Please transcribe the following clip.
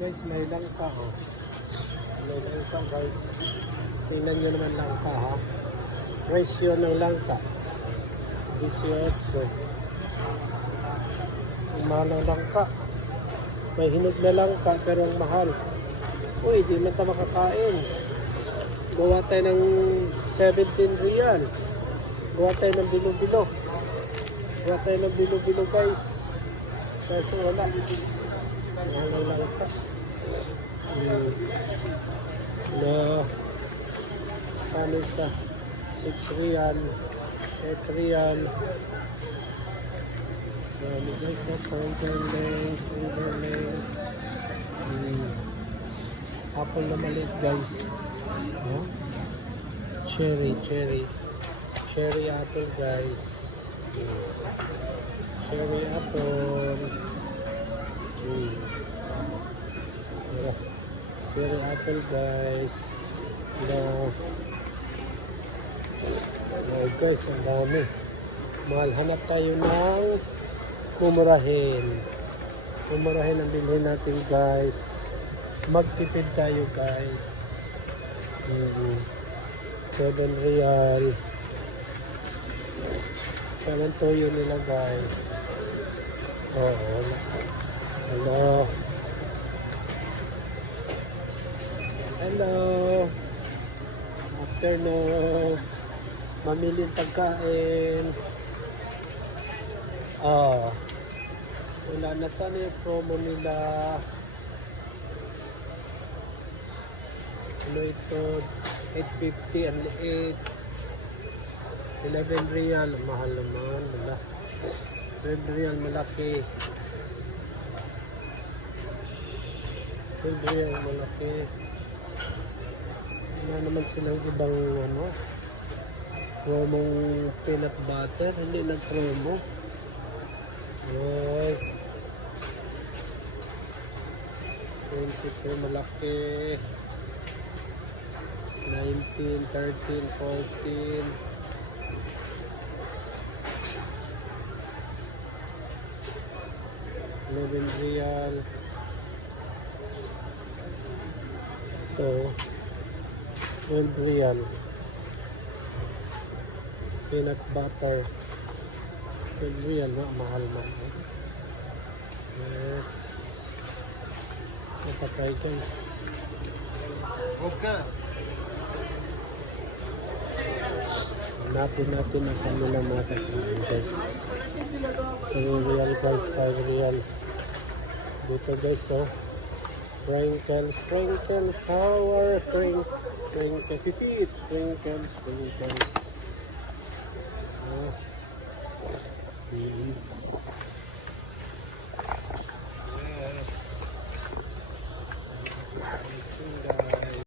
Guys, may langka oh. May langka guys. Tingnan nyo naman langka ha. Presyo ng langka. 18. Ang mahal ng langka. May hinog na langka pero ang mahal. Uy, di man tayo makakain. Gawa tayo ng 17 real. Gawa tayo ng bilo-bilo. Gawa tayo ng bilo-bilo guys. Kasi wala. Mahal ng langka. Na ano siya? 6 real. 8 real. Dami guys na overlay. Apple na maliit guys. Oh? Cherry apple guys. Cherry apple. Cherry apple guys. Oh guys, ang dami. Mahal, hanap tayo ng mumurahin. Mumurahin ang bilhin natin guys. Magtipid tayo guys. 7 real. 7 toyo nila guys. Hello. Afternoon. Mamiling pagkain. Wala na sana yung promo nila. Ano ito? 8.50 ang liit. 11 real. Mahal naman. 12 real malaki. 12 real malaki. Wala naman silang ibang promong peanut butter. Hindi nag-promo. Right. 22 malaki. 19, 13, 14. 11 real. Ito 12 real. Peanut butter 12 real. Mahal na. Yes. Napatay guys. Okay. Hanapin natin ang kanilang mga kakain guys. 3 real guys, 5 real. Dito guys sprinkles, sour, sprinkles.